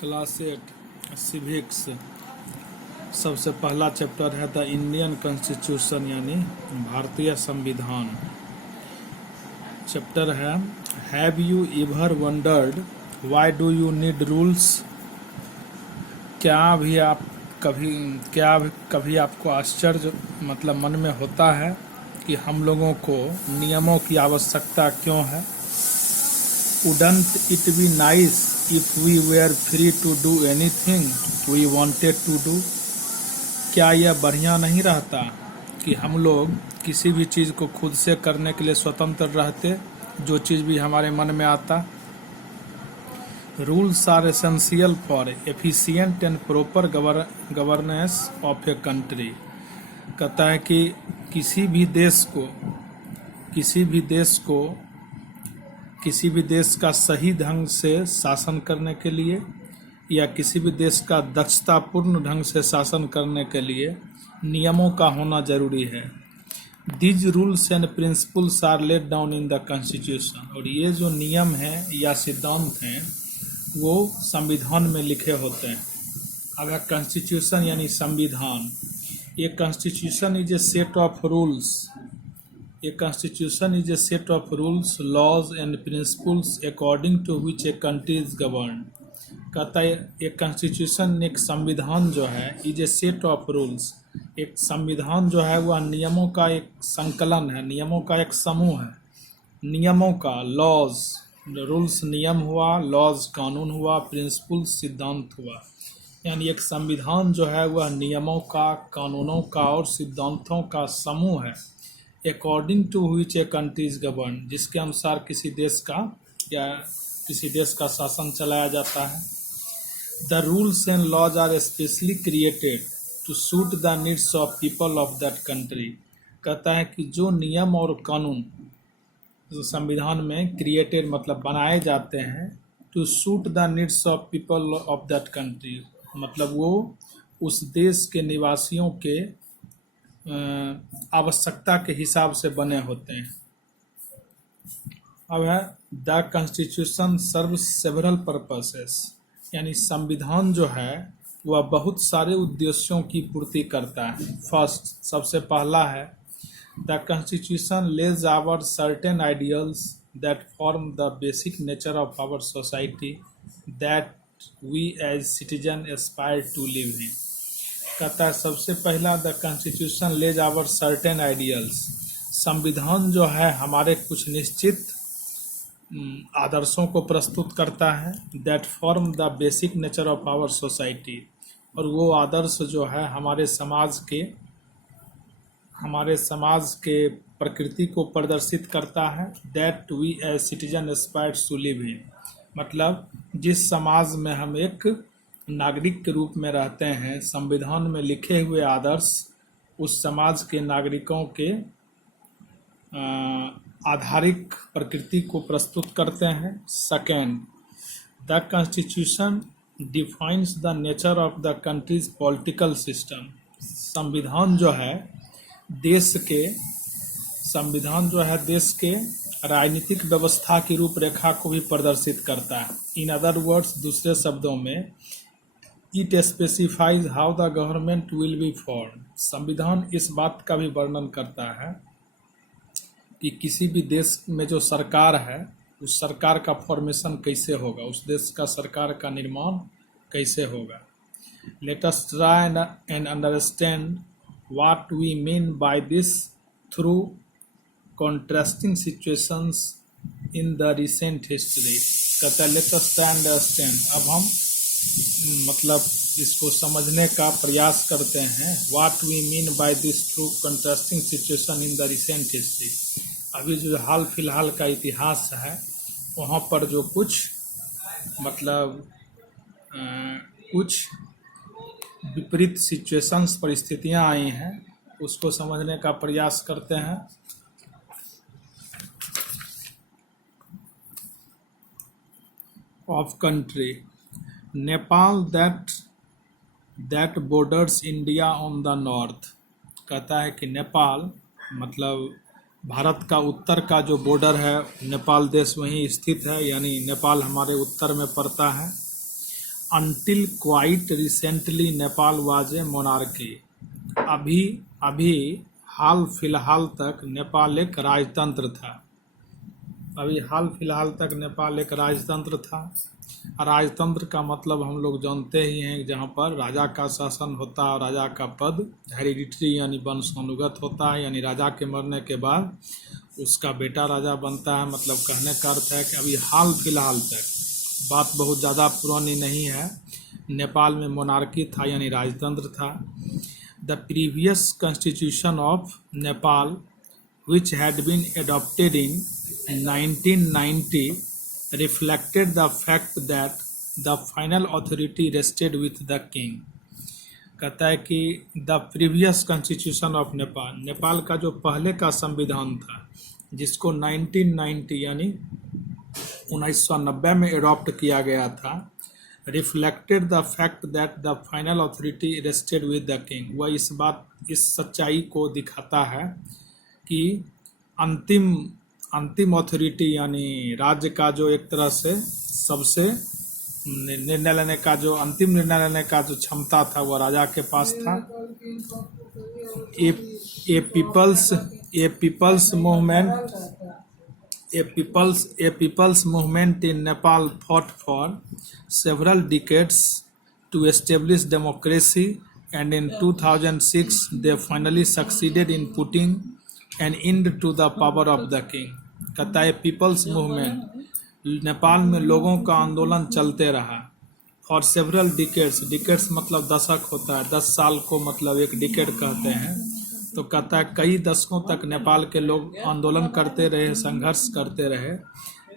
Class 8 civics. सबसे पहला chapter है द इंडियन कॉन्स्टिट्यूशन यानी भारतीय संविधान। चैप्टर है have you ever wondered why do you need rules. क्या कभी आपको आश्चर्य मन में होता है कि हम लोगों को नियमों की आवश्यकता क्यों है। Wouldn't it be nice if we were free to do anything we wanted to do? क्या यह बढ़िया नहीं रहता कि हम लोग किसी भी चीज़ को खुद से करने के लिए स्वतंत्र रहते, जो चीज़ भी हमारे मन में आता। Rules are essential for efficient and proper governance of a country. कहता है कि किसी भी देश का सही ढंग से शासन करने के लिए या किसी भी देश का दक्षतापूर्ण ढंग से शासन करने के लिए नियमों का होना जरूरी है। These rules and principles are laid down in the constitution. और ये जो नियम हैं या सिद्धांत हैं वो संविधान में लिखे होते हैं। अब कॉन्स्टिट्यूशन यानी संविधान। ये constitution is a set of rules. A constitution is a set of rules, laws and principles according to which a country is governed. कहता है एक कॉन्स्टिट्यूशन, एक संविधान जो है is a set of rules. एक संविधान जो है वह नियमों का एक संकलन है, नियमों का एक समूह है। नियमों का लॉज, रूल्स नियम हुआ, लॉज कानून हुआ, प्रिंसिपल्स सिद्धांत हुआ। यानी एक संविधान जो है वह नियमों का, कानूनों का और सिद्धांतों का समूह है। According to which a country is govern, जिसके अनुसार किसी देश का शासन चलाया जाता है। The rules and laws are specially created to suit the needs of people of that country. कहता है कि जो नियम और कानून जो संविधान में क्रिएटेड मतलब बनाए जाते हैं, to suit the needs of people of that country, मतलब वो उस देश के निवासियों के आवश्यकता के हिसाब से बने होते हैं। अब है the constitution serve several purposes, यानी संविधान जो है वह बहुत सारे उद्देश्यों की पूर्ति करता है। फर्स्ट, सबसे पहला है the constitution lays out certain ideals that form the basic nature of our society that we as citizen aspire to live in. कहता है सबसे पहला the constitution lays out certain ideals. संविधान जो है हमारे कुछ निश्चित आदर्शों को प्रस्तुत करता है। That form the basic nature of our society, और वो आदर्श जो है हमारे समाज के प्रकृति को प्रदर्शित करता है। That we as citizen aspire to live in, मतलब जिस समाज में हम एक नागरिक के रूप में रहते हैं, संविधान में लिखे हुए आदर्श उस समाज के नागरिकों के आधारिक प्रकृति को प्रस्तुत करते हैं। Second, the constitution defines the nature of the countries political system. संविधान जो है देश के राजनीतिक व्यवस्था की रूपरेखा को भी प्रदर्शित करता है। इन अदर वर्ड्स, दूसरे शब्दों में, it specifies how the government will be form. संविधान इस बात का भी वर्णन करता है कि किसी भी देश में जो सरकार है उस सरकार का फॉर्मेशन कैसे होगा, उस देश का सरकार का निर्माण कैसे होगा। Let us try and understand what we mean by this through contrasting situations in the recent history. कहता है let us try and understand. अब हम इसको समझने का प्रयास करते हैं। What we mean by this through contrasting situation in the recent history. अभी जो हाल फिलहाल का इतिहास है वहाँ पर जो कुछ कुछ विपरीत सिचुएशंस, परिस्थितियाँ आई हैं, उसको समझने का प्रयास करते हैं। Of country, Nepal that borders India on the north. कहता है कि नेपाल मतलब भारत का उत्तर का जो बॉर्डर है नेपाल देश वहीं स्थित है, यानी नेपाल हमारे उत्तर में पड़ता है। until quite recently Nepal was a monarchy. अभी अभी हाल फिलहाल तक नेपाल एक राजतंत्र था. अभी हाल फिलहाल तक नेपाल एक राजतंत्र था. राजतंत्र का मतलब हम लोग जानते ही हैं, जहाँ पर राजा का शासन होता है. राजा का पद हेरिडिटरी यानी वंशानुगत होता है, यानी राजा के मरने के बाद उसका बेटा राजा बनता है. मतलब कहने का अर्थ है कि अभी हाल फिलहाल तक, बात बहुत ज़्यादा पुरानी नहीं है, नेपाल में मोनार्की था यानी राजतंत्र था. The previous constitution of Nepal which had been adopted in 1990 reflected the fact that the final authority rested with the king. कहता है कि the previous constitution of Nepal, Nepal का जो पहले का संविधान था जिसको 1990 यानी 1990 में अडॉप्ट किया गया था, reflected the fact that the final authority rested with the king. वह इस सच्चाई को दिखाता है कि अंतिम अथॉरिटी यानी राज्य का जो एक तरह से सबसे निर्णय लेने का जो अंतिम निर्णय लेने का जो क्षमता था वह राजा के पास था. ए people's movement in Nepal fought for several decades to establish democracy, and in 2006 they finally succeeded in putting an end to the power of the king. कहता है पीपल्स मूवमेंट, नेपाल में लोगों का आंदोलन चलते रहा फॉर सेवरल डिकेड्स मतलब दशक होता है, 10 साल को मतलब एक डिकेड कहते हैं. तो कहता है कई दशकों तक नेपाल के लोग आंदोलन करते रहे, संघर्ष करते रहे.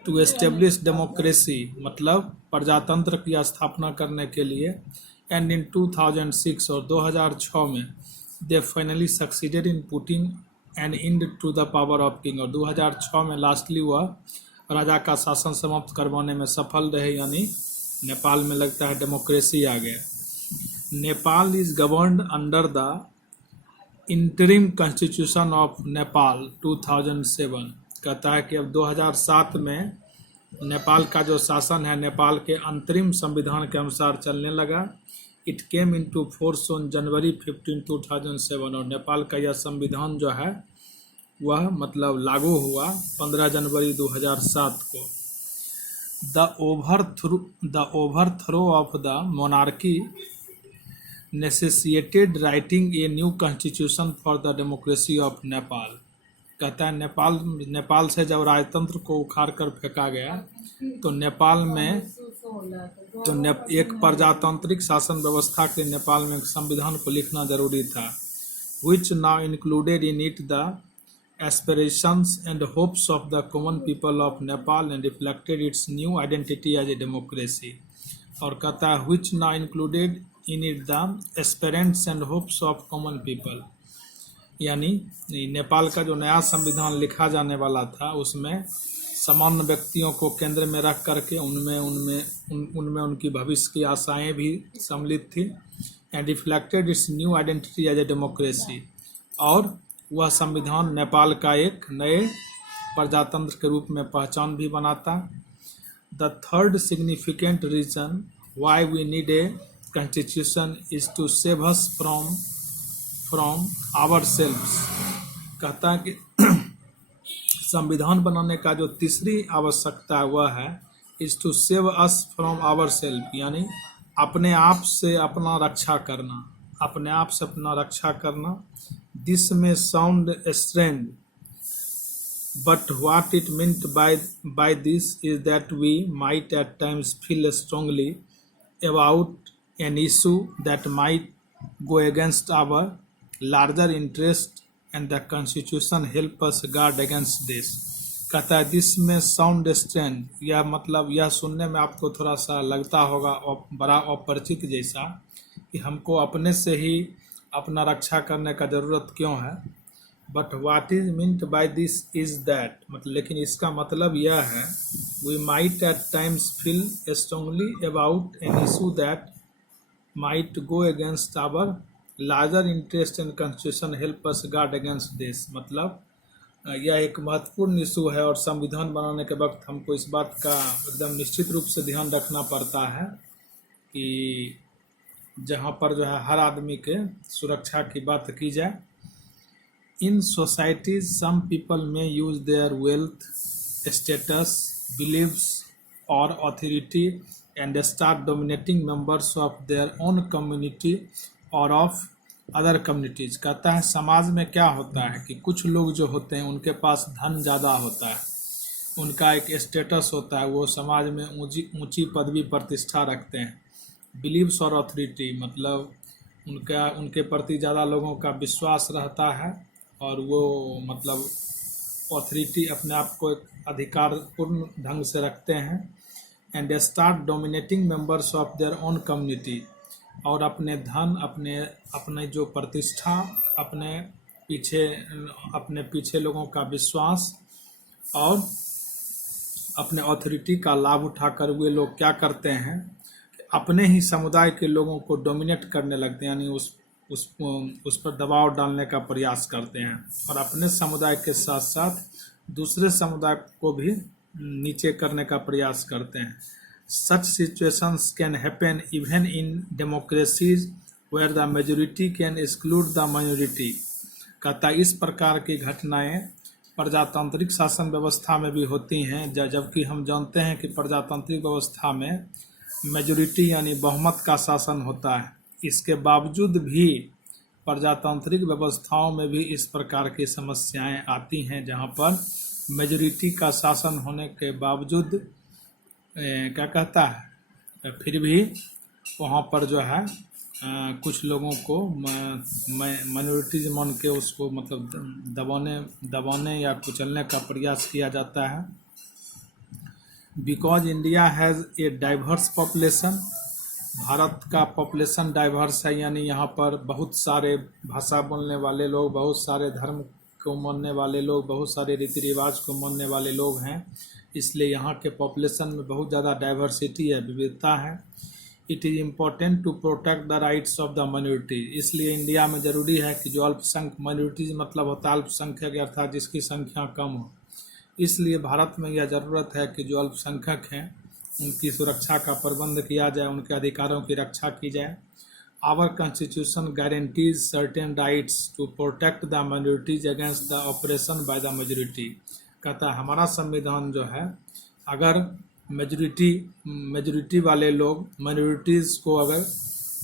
टू एस्टेब्लिश डेमोक्रेसी मतलब प्रजातंत्र की स्थापना करने के लिए. एंड इन 2006 और 2006 में they finally succeeded in putting an end to the power of king. और 2006 में लास्टली वह राजा का शासन समाप्त करवाने में सफल रहे, यानी नेपाल में लगता है डेमोक्रेसी आ गया. Nepal is governed under the interim constitution of Nepal 2007. कहता है कि अब 2007 में नेपाल का जो शासन है नेपाल के अंतरिम संविधान के अनुसार चलने लगा. It came into force on January 15, 2007. और नेपाल का यह संविधान जो है वह मतलब लागू हुआ 15 जनवरी 2007 को. The overthrow of the monarchy necessitated writing a new constitution for the democracy of Nepal. कहता है नेपाल से जब राजतंत्र को उखाड़ कर फेंका गया तो नेपाल में एक प्रजातांत्रिक शासन व्यवस्था के नेपाल में संविधान को लिखना जरूरी था. which now included in it the aspirations and hopes of the common people of Nepal and reflected its new identity as a democracy. और कहता है which now included in it the aspirants and hopes of common people. यानी नेपाल का जो नया संविधान लिखा जाने वाला था उसमें सामान्य व्यक्तियों को केंद्र में रख करके उनमें उनकी भविष्य की आशाएं भी सम्मिलित थी. And reflected its new identity as a democracy. और वह संविधान नेपाल का एक नए प्रजातंत्र के रूप में पहचान भी बनाता. The third significant reason why we need a Constitution is to save us from ourselves. कहता है कि संविधान बनाने का जो तीसरी आवश्यकता है वह है is to save us from ourselves, यानी अपने आप से अपना रक्षा करना. This may sound strange, but what it meant by this is that we might at times feel strongly about an issue that might go against our larger interest, and the constitution help us guard against this. कहता है this में sound strange, यह मतलब यह सुनने में आपको थोड़ा सा लगता होगा बड़ा अपरिचित जैसा कि हमको अपने से ही अपना रक्षा करने का ज़रूरत क्यों है. But what is meant by this is that, मतलब लेकिन इसका मतलब यह है we might at times feel strongly about an issue that might go against our larger interest and constitution help us guard against this. मतलब यह एक महत्वपूर्ण इशू है और संविधान बनाने के वक्त हमको इस बात का एकदम निश्चित रूप से ध्यान रखना पड़ता है कि जहाँ पर जो है हर आदमी के सुरक्षा की बात की जाए। इन सोसाइटीज सम पीपल में use their wealth, status, beliefs और authority and start dominating members of their own community और ऑफ अदर कम्युनिटीज। कहता है समाज में क्या होता है कि कुछ लोग जो होते हैं उनके पास धन ज़्यादा होता है, उनका एक स्टेटस होता है, वो समाज में ऊंची पदवी प्रतिष्ठा रखते हैं। बिलीव्स और अथॉरिटी मतलब उनके प्रति ज़्यादा लोगों का विश्वास रहता है और वो मतलब अथॉरिटी अपने आप को एक अधिकारपूर्ण ढंग से रखते हैं। And start dominating members of their own community, और अपने धन, अपने जो प्रतिष्ठा, अपने पीछे लोगों का विश्वास और अपने अथॉरिटी का लाभ उठाकर वे लोग क्या करते हैं, अपने ही समुदाय के लोगों को डोमिनेट करने लगते हैं, यानी उस पर दबाव डालने का प्रयास करते हैं और अपने समुदाय के साथ साथ दूसरे समुदाय को भी नीचे करने का प्रयास करते हैं। Such situations can happen even in democracies where the majority can exclude the minority। कहता इस प्रकार की घटनाएं प्रजातांत्रिक शासन व्यवस्था में भी होती हैं, जबकि हम जानते हैं कि प्रजातांत्रिक व्यवस्था में मेजॉरिटी यानी बहुमत का शासन होता है। इसके बावजूद भी प्रजातांत्रिक व्यवस्थाओं में भी इस प्रकार की समस्याएं आती हैं, जहां पर मेजॉरिटी का शासन होने के बावजूद क्या कहता है, फिर भी वहाँ पर जो है कुछ लोगों को माइनॉरिटीज मान के उसको मतलब दबाने या कुचलने का प्रयास किया जाता है। Because India has a diverse population, Bharat का पॉपुलेशन डाइवर्स है, यानी यहाँ पर बहुत सारे भाषा बोलने वाले लोग, बहुत सारे धर्म को मानने वाले लोग, बहुत सारे रीति रिवाज को मानने वाले लोग हैं, इसलिए यहाँ के पॉपुलेशन में बहुत ज़्यादा डाइवर्सिटी है, विविधता है। It is important to protect the rights of the minority, इसलिए इंडिया में ज़रूरी है कि जो अल्पसंख्यक, माइनॉरिटीज मतलब होता है अल्पसंख्यक अर्थात जिसकी संख्या कम हो, इसलिए भारत में यह ज़रूरत है कि जो अल्पसंख्यक हैं उनकी सुरक्षा का प्रबंध किया जाए, उनके अधिकारों की रक्षा की जाए। Our constitution guarantees certain rights to protect the minorities against the operation by the majority. कहता है हमारा संविधान जो है, अगर मेजॉरिटी वाले लोग माइनॉरिटीज़ को अगर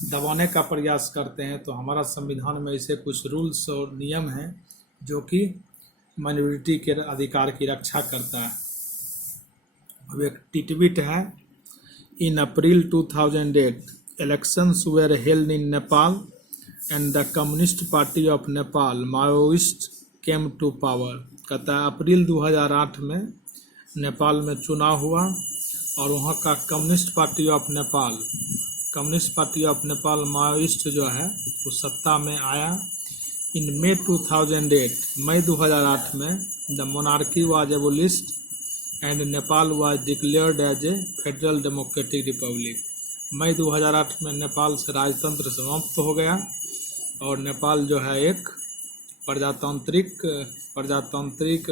दबाने का प्रयास करते हैं तो हमारा संविधान में ऐसे कुछ रूल्स और नियम हैं जो कि माइनॉरिटी के अधिकार की रक्षा करता है। अब एक टिटबिट है। इन अप्रैल 2008 elections were held in Nepal and the Communist Party of Nepal Maoist came to power। कहता है अप्रैल 2008 में नेपाल में चुनाव हुआ और वहाँ का communist party of Nepal Maoist जो है वो सत्ता में आया। इन मई 2008 मई 2008 में the monarchy was abolished and Nepal was declared as a federal democratic republic. मई 2008 में नेपाल से राजतंत्र समाप्त हो गया और नेपाल जो है एक प्रजातांत्रिक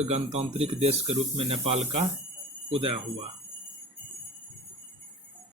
गणतांत्रिक देश के रूप में नेपाल का उदय हुआ।